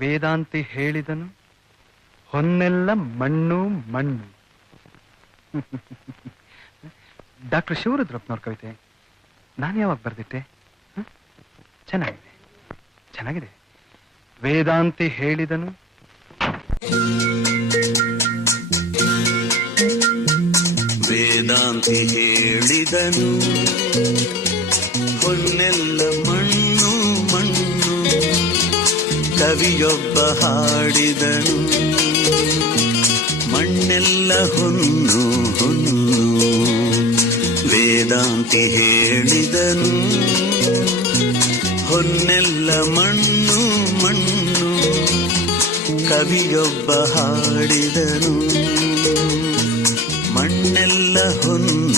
ವೇದಾಂತಿ ಹೇಳಿದನು, ಹೊನ್ನೆಲ್ಲ ಮಣ್ಣು ಮಣ್ಣು. ಡಾಕ್ಟರ್ ಶಿವರುದ್ರಪ್ಪನವ್ರ ಕವಿತೆ ನಾನು ಯಾವಾಗ ಬರೆದಿಟ್ಟೆ? ಚೆನ್ನಾಗಿದೆ, ಚೆನ್ನಾಗಿದೆ. ವೇದಾಂತಿ ಹೇಳಿದನು, ವೇದಾಂತಿ ಹೇಳಿದನು, ಹೊನ್ನೆಲ್ಲ ಮಣ್ಣು ಮಣ್ಣು. ಕವಿಯೊಬ್ಬ ಹಾಡಿದನು, ಮಣ್ಣೆಲ್ಲ ಹೊನ್ನು ಹೊನ್ನು. ವೇದಾಂತಿ ಹೇಳಿದನು, ಹೊನ್ನೆಲ್ಲ ಮಣ್ಣು ಮಣ್ಣು. ಕವಿಯೊಬ್ಬ ಹಾಡಿದನು, ಮಣ್ಣೆಲ್ಲ ಹೊನ್ನು